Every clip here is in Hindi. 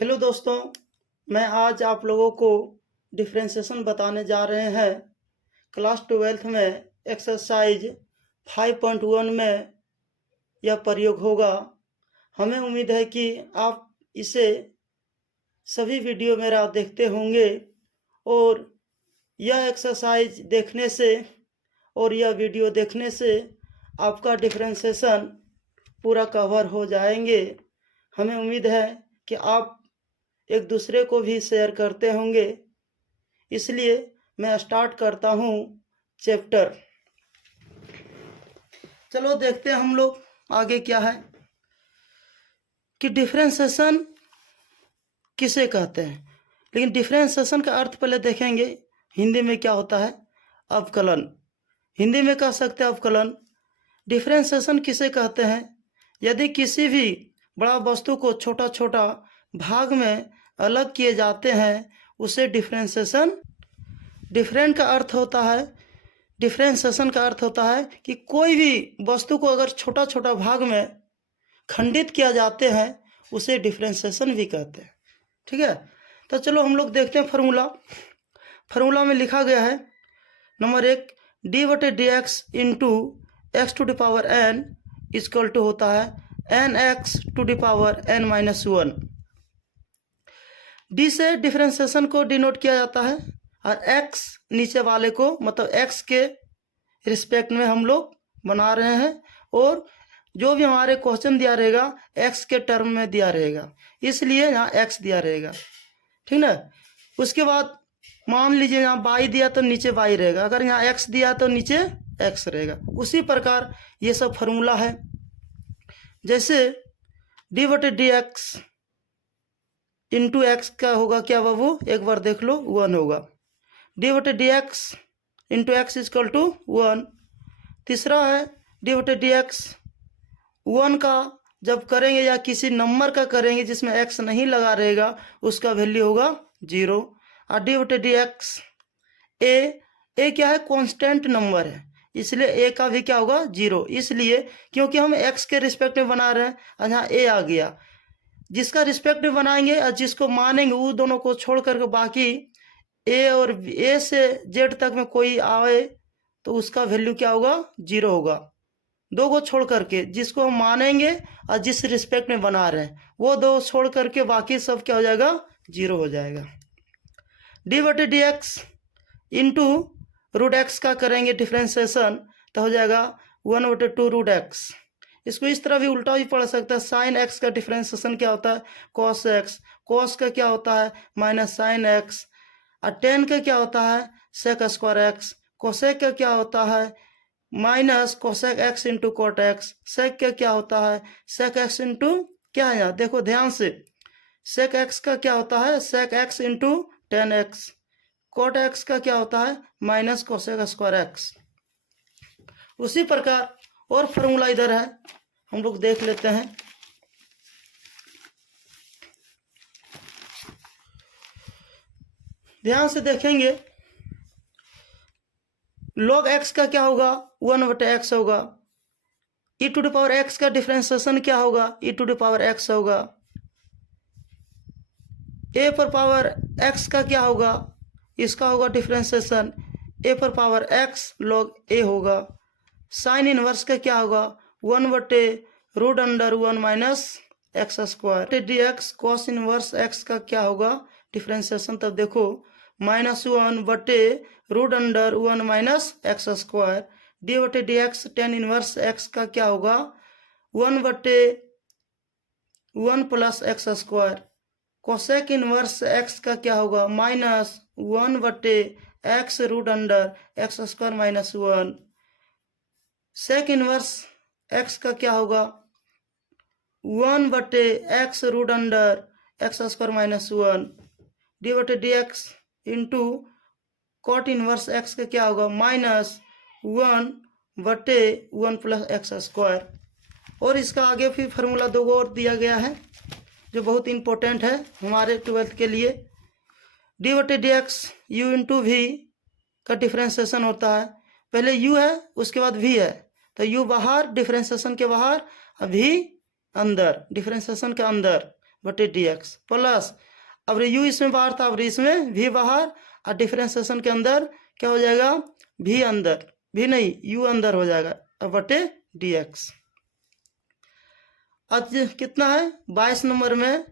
हेलो दोस्तों, मैं आज आप लोगों को डिफरेंशिएशन बताने जा रहे हैं। क्लास 12th में एक्सरसाइज 5.1 में यह प्रयोग होगा। हमें उम्मीद है कि आप इसे सभी वीडियो मेरा देखते होंगे और यह एक्सरसाइज देखने से और यह वीडियो देखने से आपका डिफरेंशिएशन पूरा कवर हो जाएंगे। हमें उम्मीद है कि आप एक दूसरे को भी शेयर करते होंगे। इसलिए मैं स्टार्ट करता हूँ चैप्टर। चलो देखते हैं हम लोग आगे क्या है कि डिफरेंशिएशन किसे कहते हैं। लेकिन डिफरेंशिएशन का अर्थ पहले देखेंगे हिंदी में क्या होता है। अवकलन हिंदी में कह सकते हैं अवकलन। डिफरेंशिएशन किसे कहते हैं? यदि किसी भी बड़ा वस्तु को छोटा छोटा भाग में अलग किए जाते हैं उसे डिफरेंशिएशन। डिफरेंट का अर्थ होता है, डिफरेंशिएशन का अर्थ होता है कि कोई भी वस्तु को अगर छोटा छोटा भाग में खंडित किया जाते हैं उसे डिफरेंशिएशन भी कहते हैं। ठीक है, तो चलो हम लोग देखते हैं फार्मूला में लिखा गया है number 1 d/dx into x to the power n equal to होता है nx to the power n-1। D से डिफरेंशिएशन को डिनोट किया जाता है और x नीचे वाले को मतलब x के रिस्पेक्ट में हम लोग बना रहे हैं और जो भी हमारे क्वेश्चन दिया रहेगा x के टर्म में दिया रहेगा, इसलिए यहाँ x दिया रहेगा। ठीक ना। उसके बाद मान लीजिए यहाँ y दिया तो नीचे y रहेगा, अगर यहाँ x दिया तो नीचे x रहेगा। उसी प्रकार ये सब फार्मूला है। जैसे d/dx इंटू एक्स का होगा क्या बाबू, एक बार देख लो 1 होगा। d/dx into x is equal to 1। तीसरा है d/dx 1 का जब करेंगे या किसी नंबर का करेंगे जिसमें x नहीं लगा रहेगा उसका वैल्यू होगा 0। और d/dx ए क्या है, कांस्टेंट नंबर है, इसलिए a का भी क्या होगा 0। इसलिए क्योंकि हम x के रिस्पेक्ट में बना रहे हैं और यहाँ a आ गया, जिसका रिस्पेक्ट में बनाएंगे और जिसको मानेंगे वो दोनों को छोड़ करके बाकी ए और ए से जेड तक में कोई आए तो उसका वैल्यू क्या होगा 0 होगा। दो को छोड़ करके जिसको हम मानेंगे और जिस रिस्पेक्ट में बना रहे हैं वो दो छोड़ करके बाकी सब क्या हो जाएगा 0 हो जाएगा। d/dx इंटू रूट एक्स का करेंगे डिफरेंशिएशन तो हो जाएगा 1/2 रूट एक्स। इसको इस तरह भी उल्टा भी पढ़ सकता है। साइन एक्स का डिफरेंशिएशन क्या होता है कॉस एक्स, कॉस का क्या होता है माइनस साइन एक्स, और टेन का क्या होता है सेक स्क्वायर एक्स, कोसेक का क्या होता है minus cosec x into cot x, sec का क्या होता है सेक एक्स इंटू क्या है यहाँ देखो ध्यान से, सेक एक्स का क्या होता है sec x into tan x, cot x का क्या होता है माइनस कोसेक स्क्वायर एक्स। उसी प्रकार और फार्मूला इधर है, हम लोग देख लेते हैं। ध्यान से देखेंगे log x का क्या होगा 1/x होगा। e to the power x का डिफरेंशिएशन क्या होगा e to the power x होगा। a पर पावर x का क्या होगा, इसका होगा डिफरेंशिएशन a पर पावर x log a होगा। साइन इनवर्स का क्या होगा 1/√1 minus x square. dx cos inverse x का क्या होगा डिफरेंशिएशन, तब देखो -1/√1 minus x square. d/dx tan inverse x का क्या होगा 1/1 plus x square. Cosec inverse x का क्या होगा -1/x√x square minus 1। Sec inverse x का क्या होगा 1/x√x square minus 1। d/dx into cot inverse x का क्या होगा -1/1 प्लस एक्स स्क्वायर। और इसका आगे फिर फार्मूला दो और दिया गया है जो बहुत इंपॉर्टेंट है हमारे 12th के लिए। d/dx u इंटू वी का डिफरेंशिएशन होता है, पहले u है उसके बाद v है, तो u बाहर डिफरेंशिएशन के बाहर, v अंदर डिफरेंशिएशन के अंदर, बटे डी एक्स प्लस, अब यू इसमें बाहर था, अब इसमें भी बाहर, और डिफ्रेंसिएशन के अंदर क्या हो जाएगा, भी अंदर, भी नहीं यू अंदर हो जाएगा, अब बटे डी एक्स। आज कितना है 22 नंबर में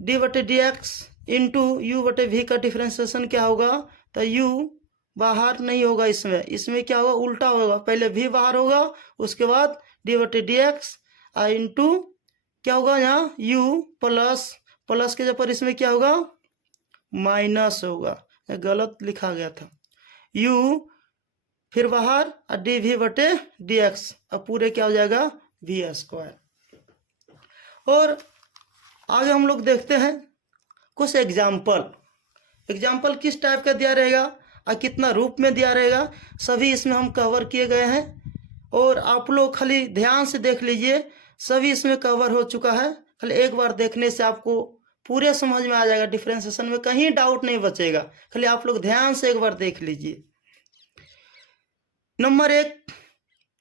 डी बटे डी एक्स इंटू यू बटे वी का डिफ्रेंसिएशन क्या होगा, तो यू बाहर नहीं होगा, इसमें क्या होगा, उल्टा होगा, पहले भी बाहर होगा, उसके बाद डी बटे डी एक्स और इंटू क्या होगा यहाँ यू प्लस, प्लस के जगह पर इसमें क्या होगा माइनस होगा, गलत लिखा गया था, यू फिर बाहर और डी वी बटे डी एक्स, अब पूरे क्या हो जाएगा वी स्क्वायर। और आगे हम लोग देखते हैं कुछ एग्जाम्पल किस टाइप का दिया रहेगा और कितना रूप में दिया रहेगा, सभी इसमें हम कवर किए गए हैं, और आप लोग खाली ध्यान से देख लीजिए, सभी इसमें कवर हो चुका है, खाली एक बार देखने से आपको पूरे समझ में आ जाएगा, डिफ्रेंसिएशन में कहीं डाउट नहीं बचेगा, खाली आप लोग ध्यान से एक बार देख लीजिए। नंबर 1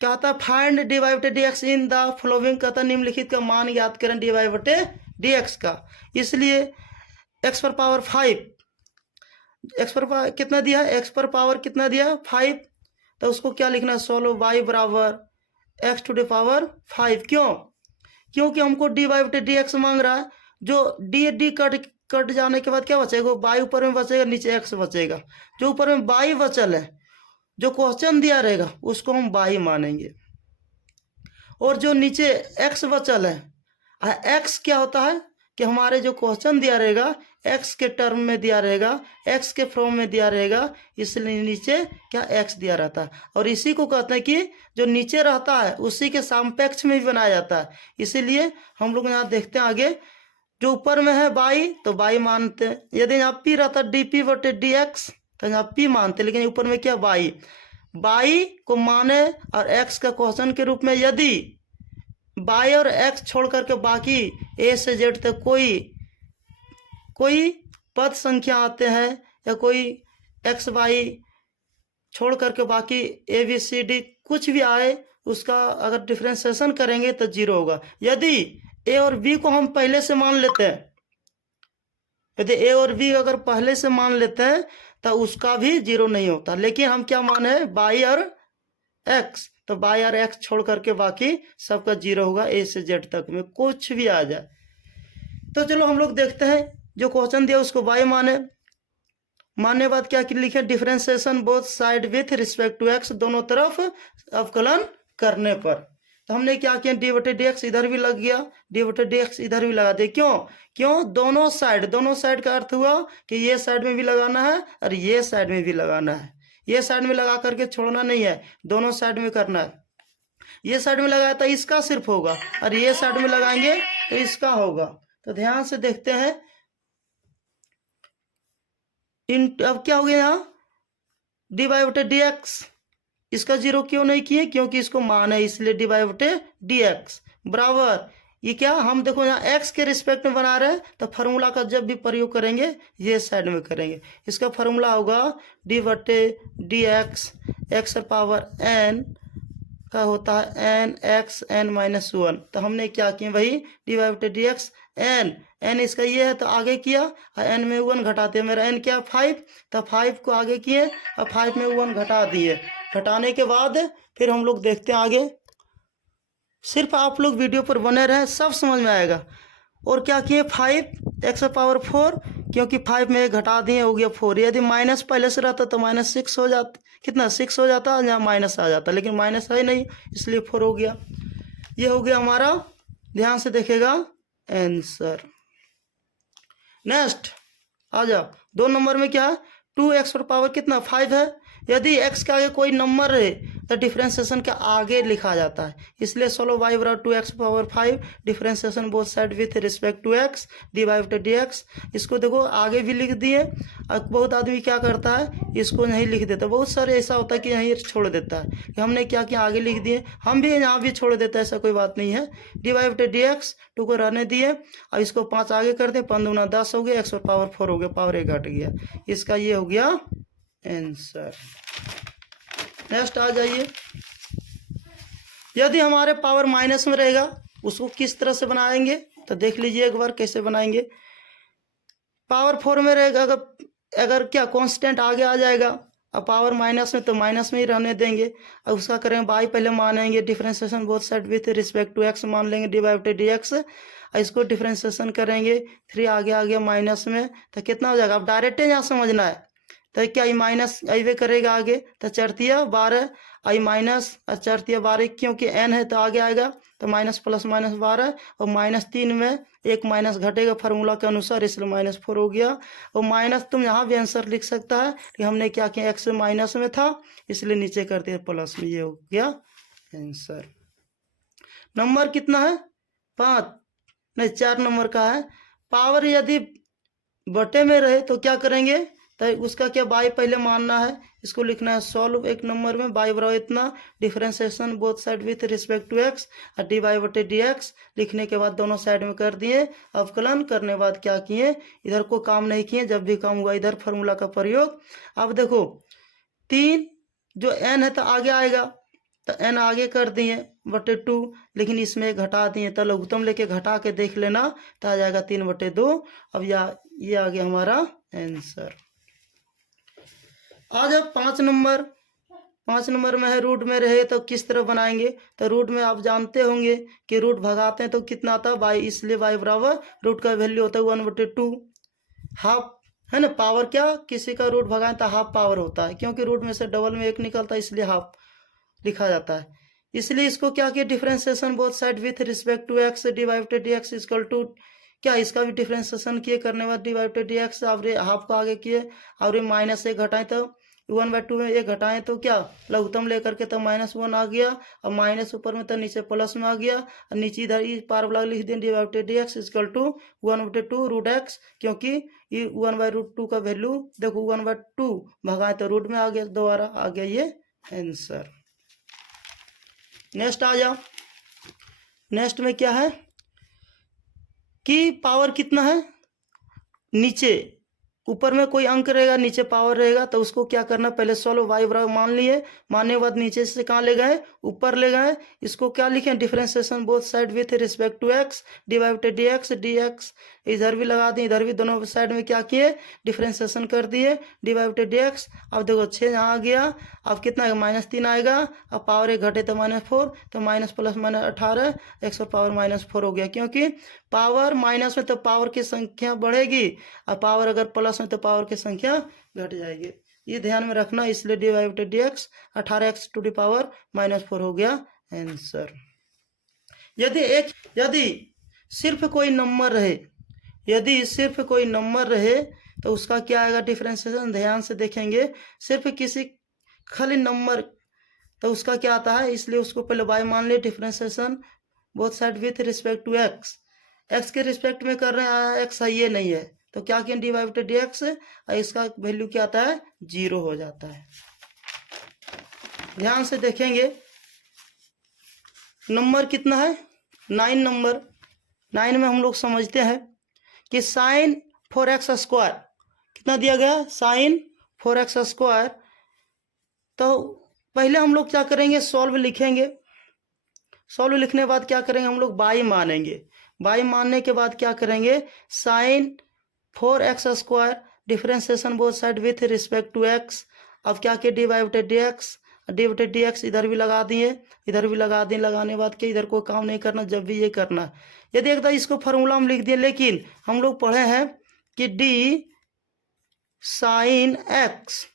क्या था, फाइंड डी वाई बटे d x in the following, कहता निम्नलिखित का मान याद करें डी वाई बटे डी एक्स का, इसलिए एक्स पर पावर 5, एक्स पर पावर कितना दिया है, एक्स पर पावर कितना दिया 5, तो उसको क्या लिखना है, सोल्व वाई बराबर एक्स टू द पावर 5, क्योंकि हमको डी वाई बटे डी एक्स मांग रहा है, जो डी कट जाने के बाद क्या बचेगा, वाई ऊपर में बचेगा, नीचे एक्स बचेगा, जो ऊपर में वाई बचल है, जो क्वेश्चन दिया रहेगा उसको हम वाई मानेंगे, और जो नीचे एक्स बचल है, एक्स क्या होता है कि हमारे जो क्वेश्चन दिया रहेगा एक्स के टर्म में दिया रहेगा, एक्स के फॉर्म में दिया रहेगा, इसलिए नीचे क्या एक्स दिया रहता है, और इसी को कहते हैं कि जो नीचे रहता है उसी के सापेक्ष में भी बनाया जाता है, इसीलिए हम लोग यहाँ देखते हैं आगे, जो ऊपर में है बाई तो बाई मानते हैं, यदि यहाँ पी रहता डी पी बटे डी एक्स तो यहाँ पी मानते, लेकिन ऊपर में क्या बाई को माने, और एक्स का क्वेश्चन के रूप में यदि बाई और एक्स छोड़ करके बाकी ए से जेड तक कोई पद संख्या आते हैं, या कोई एक्स वाई छोड़ करके बाकी ए बी सी डी कुछ भी आए, उसका अगर डिफ्रेंसिएशन करेंगे तो 0 होगा। यदि ए और बी को हम पहले से मान लेते हैं, यदि ए और बी अगर पहले से मान लेते हैं तो उसका भी 0 नहीं होता, लेकिन हम क्या माने बाई और एक्स, तो बाई और एक्स छोड़ करके बाकी सबका 0 होगा, ए से जेड तक में कुछ भी आ जाए। तो चलो हम लोग देखते हैं, जो क्वेश्चन दिया उसको बाई मानने बाद क्या लिखे, differentiation both side with respect to x, दोनों तरफ अवकलन करने पर, तो हमने क्या किया डी बटे डी एक्स इधर भी लग गया, डी बटे डी एक्स इधर भी लगा दे, क्यों दोनों साइड का अर्थ हुआ कि ये साइड में भी लगाना है और ये साइड में भी लगाना है, ये साइड में लगा करके छोड़ना नहीं है, दोनों साइड में करना है, ये साइड में लगाया था इसका सिर्फ होगा, और ये साइड में लगाएंगे तो इसका होगा। तो ध्यान से देखते हैं, अब क्या हो गया यहाँ डी वाई बटे डी एक्स, इसका 0 क्यों नहीं किए, क्योंकि इसको मान है, इसलिए डी वाई बटे डी एक्स बराबर, ये क्या हम देखो यहाँ एक्स के रिस्पेक्ट में बना रहे हैं, तो फार्मूला का जब भी प्रयोग करेंगे ये साइड में करेंगे, इसका फार्मूला होगा डी बटे d x, x power n का होता है एन एक्स एन माइनस 1, तो हमने क्या किया भाई डी वाई बटे डी एक्स एन इसका ये है तो आगे किया, और एन में 1 घटाते हैं, मेरा एन क्या 5, तो 5 को आगे किए और 5 में 1 घटा दिए, घटाने के बाद फिर हम लोग देखते हैं आगे, सिर्फ आप लोग वीडियो पर बने रहें सब समझ में आएगा। और क्या किए 5 एक्स पावर 4, क्योंकि 5 में घटा दिए हो गया 4, यदि माइनस पहले से रहता तो माइनस 6 हो जाता, कितना 6 हो जाता, यहाँ माइनस आ जाता, लेकिन माइनस है नहीं इसलिए 4 हो गया, ये हो गया हमारा, ध्यान से देखेगा आंसर। नेक्स्ट आ जाओ, 2 नंबर में क्या है 2x पर पावर कितना 5 है, यदि x के आगे कोई नंबर है तो डिफरेंशिएशन के आगे लिखा जाता है, इसलिए सोलो y बराबर 2x power 5, differentiation both side with respect to x d y बटे डी एक्स, इसको देखो आगे भी लिख दिए, और बहुत आदमी क्या करता है इसको नहीं लिख देता, बहुत सारे ऐसा होता है कि यहीं छोड़ देता है, कि हमने क्या किया आगे लिख दिए, हम भी यहाँ भी छोड़ देते हैं, ऐसा कोई बात नहीं है, डी वाई बटे डी एक्स 2 को रहने दिए, और इसको 5 आगे कर दें, 5 दूना 10 हो गया, x पर पावर 4 हो गया, पावर 1 घट गया, इसका ये हो गया आंसर। नेक्स्ट आ जाइए, यदि हमारे पावर माइनस में रहेगा उसको किस तरह से बनाएंगे, तो देख लीजिए एक बार कैसे बनाएंगे। पावर 4 में रहेगा, अगर क्या कांस्टेंट आगे आ जाएगा, अब पावर माइनस में तो माइनस में ही रहने देंगे। अब उसका करेंगे बाई, पहले मानेंगे differentiation both side with respect to x मान लेंगे डिवाइडेड डी एक्स। इसको डिफरेंशिएशन करेंगे, 3 आगे आ गया माइनस में, तो कितना हो जाएगा। अब डायरेक्ट यहाँ समझना है, तो क्या आई माइनस आई करेगा आगे, तो चरतिया 12 आई माइनस चरतिया 12, क्योंकि एन है तो आगे आएगा, तो माइनस प्लस माइनस 12 और -3 में एक माइनस घटेगा फार्मूला के अनुसार, इसलिए -4 हो गया। और माइनस तुम यहाँ भी आंसर लिख सकता है कि हमने क्या किया, एक्स माइनस में था इसलिए नीचे कर दिया प्लस में, ये हो गया आंसर। नंबर कितना है, 5 नहीं 4 नंबर का है। पावर यदि बटे में रहे तो क्या करेंगे, तो उसका क्या बाई पहले मानना है, इसको लिखना है सॉल्व। एक नंबर में बाई बराबर इतना, differentiation both side with respect to x और डी वाई बटे डी एक्स लिखने के बाद दोनों साइड में कर दिए। अवकलन करने बाद क्या किए, इधर को काम नहीं किए, जब भी काम हुआ इधर फार्मूला का प्रयोग। अब देखो 3 जो एन है तो आगे आएगा, तो एन आगे कर दिए बटे 2, लेकिन इसमें घटा दिए, तो लघुत्तम लेके घटा के देख लेना, तो आ जाएगा 3/2। अब ये आ गया हमारा आंसर। आ जाओ 5 नंबर। 5 नंबर में है रूट में रहे तो किस तरह बनाएंगे, तो रूट में आप जानते होंगे कि रूट भगाते हैं तो कितना आता है बाई, इसलिए बाई बराबर रूट का वैल्यू होता है 1/2, हाफ है ना। पावर क्या, किसी का रूट भगाएं तो हाफ पावर होता है, क्योंकि रूट में से डबल में 1 निकलता है इसलिए हाफ लिखा जाता है। इसलिए इसको क्या किया, differentiation both side with respect to x divided d x equal to क्या, इसका भी डिफरेंशिएशन किए, करने बाद डिवाइडेड डी एक्स, और हाफ को आगे किए और -1 घटाएं तो 1/2 में 1 घटाएं तो क्या, लघुत्तम लेकर के तो -1 आ गया, और माइनस ऊपर में तो नीचे प्लस में आ गया, और नीचे इधर पार वाला लिख दें divided d x equal to 1/2 root x, क्योंकि ये 1/2 का वैल्यू देखो 1/2 भगाएं तो रूट में आ गया, दोबारा आ गया ये आंसर। नेक्स्ट आ जाओ। नेक्स्ट में क्या है कि पावर कितना है, नीचे ऊपर में कोई अंक रहेगा नीचे पावर रहेगा, तो उसको क्या करना, पहले सॉल्व वाई बराबर मान लिए, मानने के बाद नीचे से कहाँ ले गए, ऊपर ले गए। इसको क्या लिखें, differentiation both side with respect to x divided d x, d x इधर भी लगा दिए, इधर भी दोनों साइड में क्या किए, डिफरेंशिएशन कर दिए डिवाइडेड डी एक्स। अब देखो 6 यहाँ आ गया, अब कितना है -3 आएगा, अब पावर 1 घटे तो -4, तो माइनस प्लस -18 एक्स और पावर -4 हो गया, क्योंकि पावर माइनस में तो पावर की संख्या बढ़ेगी, और पावर अगर प्लस में तो पावर की संख्या घट जाएगी, ये ध्यान में रखना। इसलिए divided d x 18x to the power -4 हो गया आंसर। यदि सिर्फ कोई नंबर रहे, यदि सिर्फ कोई नंबर रहे तो उसका क्या आएगा डिफरेंशिएशन, ध्यान से देखेंगे। सिर्फ किसी खाली नंबर तो उसका क्या आता है, इसलिए उसको पहले बाय मान लिए, differentiation both side with respect to x, x के रिस्पेक्ट में कर रहे हैं, एक्स है ये नहीं है, तो क्या किया डिवाइडेड डी एक्स, और इसका वैल्यू क्या आता है 0 हो जाता है। ध्यान से देखेंगे नंबर कितना है, 9 नंबर। 9 में हम लोग समझते हैं कि साइन 4x² कितना दिया गया, साइन 4x²। तो पहले हम लोग क्या करेंगे, सॉल्व लिखेंगे। सॉल्व लिखने के बाद क्या करेंगे, हम लोग बाई मानेंगे। बाई मानने के बाद क्या करेंगे, sine 4x² differentiation both side with respect to x. अब क्या किया divided d x, divided d x इधर भी लगा दिए, इधर भी लगा दिए, लगाने के बाद के इधर कोई काम नहीं करना, जब भी ये करना। यदि एक बार इसको फार्मूला हम लिख दिए, लेकिन हम लोग पढ़े हैं कि डी साइन एक्स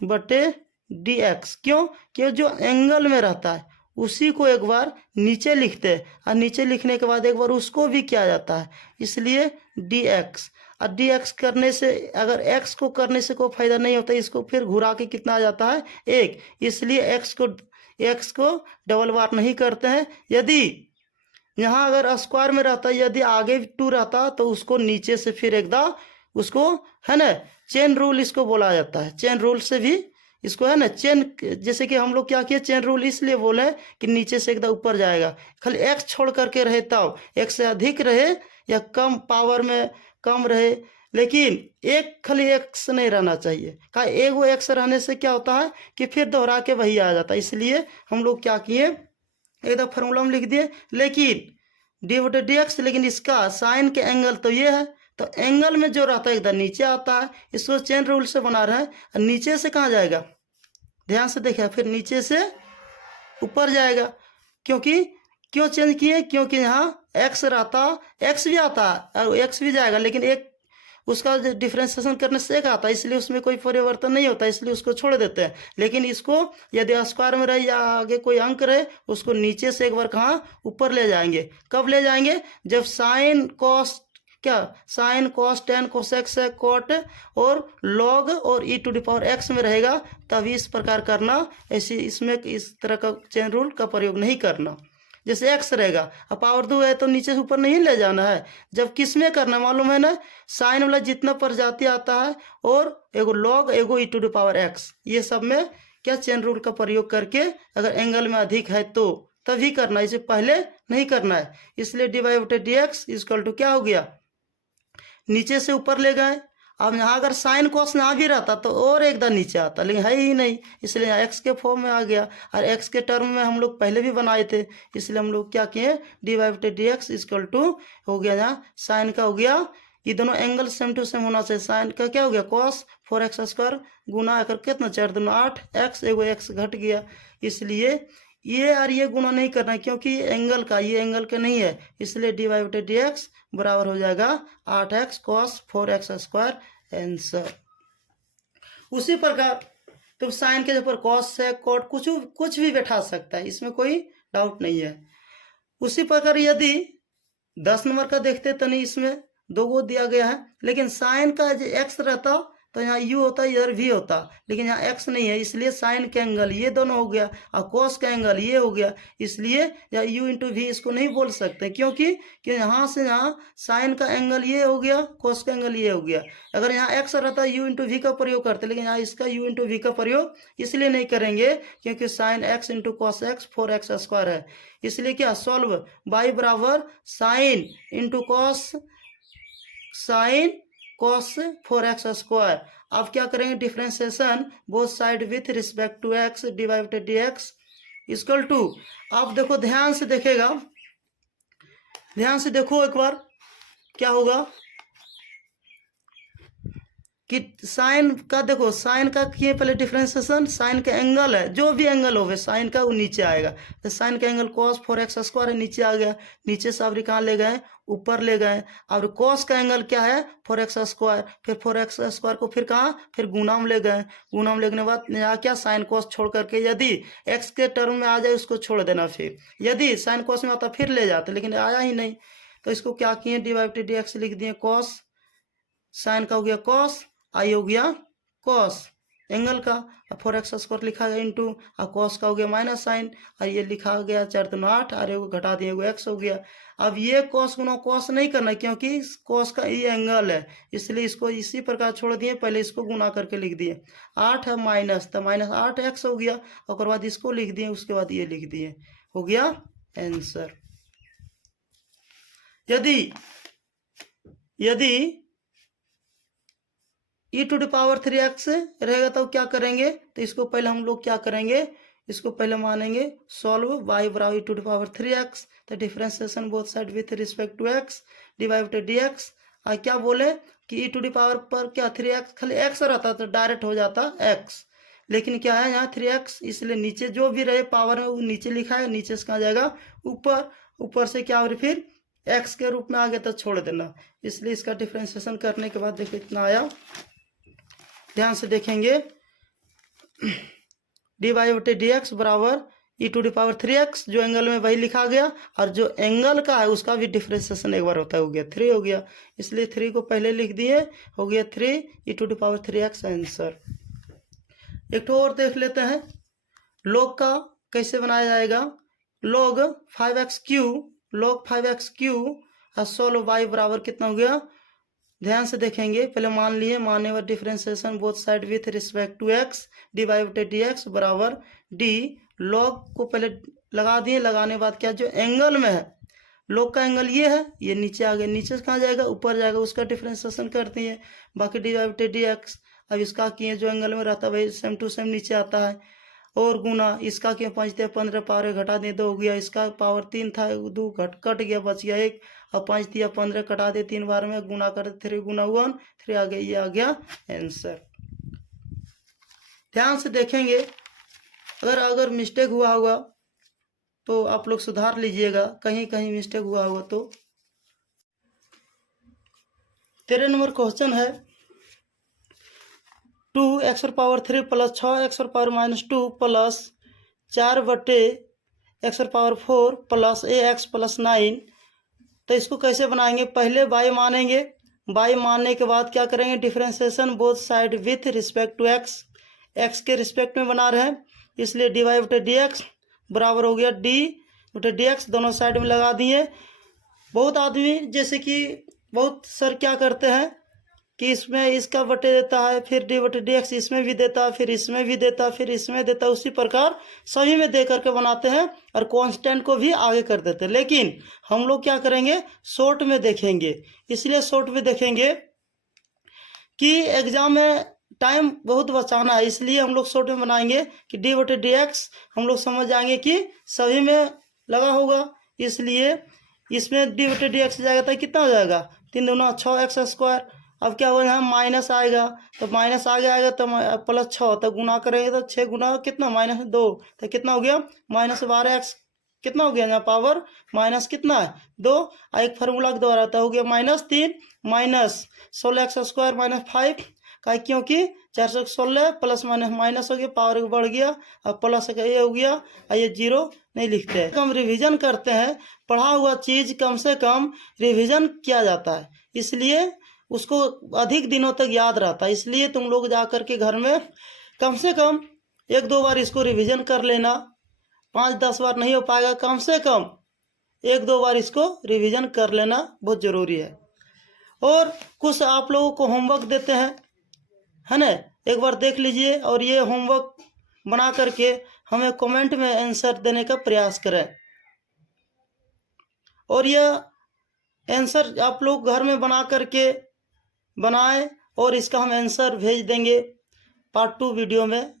बटे डी एक्स, क्यों, कि जो एंगल में रहता है उसी को एक बार नीचे लिखते हैं, और नीचे लिखने के बाद एक बार उसको भी किया जाता है, इसलिए डी एक्स। और डी एक्स करने से, अगर एक्स को करने से कोई फायदा नहीं होता, इसको फिर घुरा के कितना आ जाता है 1, इसलिए एक्स को डबल बार नहीं करते हैं। यदि यहाँ अगर स्क्वायर में रहता, यदि आगे 2 रहता तो उसको नीचे से फिर एकदम उसको है ना, चेन रूल इसको बोला जाता है। चेन रूल से भी इसको है ना, चेन, जैसे कि हम लोग क्या किए, चेन रूल इसलिए बोले कि नीचे से एकदम ऊपर जाएगा, खाली एक्स छोड़ करके रहे तब, एक्स से अधिक रहे या कम पावर में कम रहे, लेकिन एक खाली एक्स नहीं रहना चाहिए। का एगो एक्स रहने से क्या होता है कि फिर दोहरा के वही आ जाता है, इसलिए हम लोग क्या किए, एकदम फार्मूला में लिख दिए। लेकिन डी बटे डी एक्स, लेकिन इसका साइन के एंगल तो ये है, तो एंगल में जो रहता है इधर नीचे आता है, इसको चेन रूल से बना रहे हैं। और नीचे से कहाँ जाएगा, ध्यान से देखिए, फिर नीचे से ऊपर जाएगा। क्योंकि क्यों चेंज किए, क्योंकि यहाँ एक्स रहता, एक्स भी आता है और एक्स भी जाएगा, लेकिन एक उसका डिफ्रेंशिएशन करने से एक आता है, इसलिए उसमें कोई परिवर्तन नहीं होता, इसलिए उसको छोड़ देते हैं। लेकिन इसको यदि स्क्वायर में रहे या आगे कोई अंक रहे, उसको नीचे से एक बार कहाँ ऊपर ले जाएंगे। कब ले जाएंगे, जब साइन कॉस, क्या साइन कॉस टेन कोसेक से कोट और लॉग और ई टू द पावर एक्स में रहेगा, तभी इस प्रकार करना। ऐसे इसमें इस तरह का चेन रूल का प्रयोग नहीं करना। जैसे एक्स रहेगा, अब पावर 2 है तो नीचे से ऊपर नहीं ले जाना है। जब किस में करना मालूम है ना, साइन वाला जितना प्रजाति आता है और एगो लॉग एगो ई टू द पावर एक्स, ये सब में क्या चेन रूल का प्रयोग करके अगर एंगल में अधिक है तो तभी करना, इसे पहले नहीं करना है। इसलिए डी वाई बटे डी एक्स इक्वल टू क्या हो गया, नीचे से ऊपर ले गए। अब यहाँ अगर साइन कॉस यहाँ भी रहता तो और एकदम नीचे आता, लेकिन है ही नहीं, इसलिए यहाँ एक्स के फॉर्म में आ गया। और एक्स के टर्म में हम लोग पहले भी बनाए थे, इसलिए हम लोग क्या किए, डी वाई बटे डी एक्स इक्वल टू हो गया, यहाँ साइन का हो गया, ये दोनों एंगल सेम टू सेम होना चाहिए। साइन का क्या हो गया, कॉस 4x स्क्वायर गुना कर कितना 4 दूना 8 एक्स, एगो एक्स घट गया, इसलिए ये और ये गुना नहीं करना है, क्योंकि एंगल का ये एंगल के नहीं है, इसलिए डी वाई बटे डी एक्स बराबर हो जाएगा 8x cos 4x square answer. उसी प्रकार तुम साइन के ऊपर कॉस से कॉट कुछ भी बैठा सकता है, इसमें कोई डाउट नहीं है। उसी प्रकार यदि 10 नंबर का देखते तो नहीं, इसमें 2 गो दिया गया है, लेकिन साइन का जो एक्स रहता तो यहाँ यू होता, इधर भी होता, लेकिन यहाँ एक्स नहीं है, इसलिए साइन के एंगल ये दोनों हो गया और कॉस का एंगल ये हो गया, इसलिए यहाँ यू इंटू वी इसको नहीं बोल सकते, क्योंकि यहाँ से यहाँ साइन का एंगल ये हो गया, कॉस का एंगल ये हो गया। अगर यहाँ एक्स रहता यू इंटू वी का प्रयोग करते, लेकिन यहाँ इसका यू इंटू वी का प्रयोग इसलिए नहीं करेंगे क्योंकि sine x into cos x 4x square है। इसलिए क्या सॉल्व बाई बराबर sine into cos, sine cos 4x square. अब क्या करेंगे, differentiation both side with respect to x divided d x equal to. आप देखो ध्यान से देखेगा, ध्यान से देखो एक बार क्या होगा कि साइन का देखो, साइन का किए पहले डिफरेंशिएशन, साइन का एंगल है, जो भी एंगल हो साइन का वो नीचे आएगा, तो साइन का एंगल cos 4x स्क्वायर है, नीचे आ गया, नीचे से आप कहाँ ले गए, ऊपर ले गए। और cos का एंगल क्या है 4x स्क्वायर, फिर 4x स्क्वायर को फिर कहाँ, फिर गुना में ले गए, गुना में लेने के बाद यहाँ क्या साइन cos छोड़ करके यदि x के टर्म में आ जाए उसको छोड़ देना, फिर यदि साइन cos में आता फिर ले जाते, लेकिन आया ही नहीं, तो इसको क्या किए डी वाई डी एक्स लिख दिए, cos साइन का हो गया cos, आई हो गया कॉस एंगल का, 4x स्क्वायर लिखा गया इंटू, और कॉस का हो गया माइनस साइन, और ये लिखा गया 4 दूना 8, और एगो घटा दिए एगो x हो गया। अब ये कॉस गुना कॉस नहीं करना, क्योंकि कॉस का ये एंगल है, इसलिए इसको इसी प्रकार छोड़ दिए, पहले इसको गुना करके लिख दिए, 8 है माइनस, तो माइनस 8x हो गया, और बाद इसको लिख दिए, उसके बाद ये लिख दिए, हो गया आंसर। यदि e to the power 3x रहेगा तो क्या करेंगे, तो इसको पहले हम लोग क्या करेंगे, इसको पहले मानेंगे सॉल्व y बराबर e to the power 3x, तो differentiation both side with respect to x divided dx। और क्या बोले कि e टू द पावर पर क्या 3x, खाली x रहता तो डायरेक्ट हो जाता x, लेकिन क्या है यहाँ 3x, इसलिए नीचे जो भी रहे पावर में वो नीचे लिखा है, नीचे से कहाँ जाएगा ऊपर, ऊपर से क्या हो फिर x के रूप में आ गया तो छोड़ देना, इसलिए इसका डिफरेंशिएशन करने के बाद देखो इतना आया। ध्यान से देखेंगे डी वाई बटे डी एक्स बराबर ई टू द पावर 3x, जो एंगल में वही लिखा गया, और जो एंगल का है उसका भी डिफरेंशिएशन एक बार होता है, हो गया 3 हो गया, इसलिए 3 को पहले लिख दिए, हो गया 3 e to the power 3x answer. एक तो और देख लेते हैं लॉग का कैसे बनाया जाएगा, log 5x cube, log 5x cube और सोल्व y बराबर कितना हो गया, ध्यान से देखेंगे, पहले मान लिए, माने हुआ differentiation both side with respect to x divided d x बराबर डी, लॉग को पहले लगा दिए, लगाने के बाद क्या जो एंगल में है, लॉग का एंगल ये है, ये नीचे आ गया, नीचे से कहाँ जाएगा ऊपर जाएगा, उसका डिफरेंशिएशन करते हैं, बाकी डिवाइडेड डी एक्स। अब इसका किए जो एंगल में रहता है वही सेम टू सेम नीचे आता है, और गुना, इसका क्यों 5 दिया 15 पावर घटा दिए 2 हो गया, इसका पावर 3 था 2 कट गया बच गया 1, और 5 दिया 15 कटा दिए 3 बार में, गुना कर 3 गुना 1 3 आ गया, ये आ गया आंसर। ध्यान से देखेंगे, अगर मिस्टेक हुआ होगा तो आप लोग सुधार लीजिएगा, कहीं कहीं मिस्टेक हुआ होगा तो। 13 नंबर क्वेश्चन है 2x³ plus 6x⁻² plus 4/x⁴ plus ax plus 9। तो इसको कैसे बनाएंगे? पहले y मानेंगे, y मानने के बाद क्या करेंगे? Differentiation both side with respect to x, x के रिस्पेक्ट में बना रहे हैं, इसलिए dy/dx बराबर हो गया d/dx, दोनों साइड में लगा दिए। बहुत आदमी जैसे कि बहुत सर क्या करते हैं कि इसमें इसका बटे देता है, फिर d/dx इसमें भी देता है, फिर इसमें भी देता है, फिर इसमें देता है, उसी प्रकार सभी में दे करके बनाते हैं और कांस्टेंट को भी आगे कर देते हैं। लेकिन हम लोग क्या करेंगे? शॉर्ट में देखेंगे, इसलिए शॉर्ट में देखेंगे कि एग्जाम में टाइम बहुत बचाना है, इसलिए हम लोग शॉर्ट में बनाएंगे कि d/dx हम लोग समझ जाएंगे कि सभी में लगा होगा, इसलिए इसमें d/dx जाएगा तो कितना हो जाएगा? 3 दूना 6x²। अब क्या हो यहाँ माइनस आएगा, तो माइनस आगे आएगा तो प्लस 6, तो गुना करेंगे तो 6 गुना कितना -2, तो कितना हो गया? -12x कितना हो गया यहाँ पावर माइनस कितना है 2, एक फार्मूला के द्वारा तो हो गया -3 माइनस 16x² -5 का, क्योंकि 416 प्लस माइनस हो गया, पावर बढ़ गया, अब प्लस का ये हो गया, ये 0 नहीं लिखते हैं। हम रिवीजन करते हैं, पढ़ा हुआ चीज़ कम से कम रिवीजन किया जाता है, इसलिए उसको अधिक दिनों तक याद रहता है। इसलिए तुम लोग जा कर के घर में कम से कम 1-2 बार इसको रिवीजन कर लेना, 5-10 बार नहीं हो पाएगा, कम से कम 1-2 बार इसको रिवीजन कर लेना बहुत ज़रूरी है। और कुछ आप लोगों को होमवर्क देते हैं, है ना, एक बार देख लीजिए और ये होमवर्क बना करके हमें कमेंट में आंसर देने का प्रयास करें। और यह आंसर आप लोग घर में बना करके बनाएं और इसका हम आंसर भेज देंगे पार्ट 2 वीडियो में।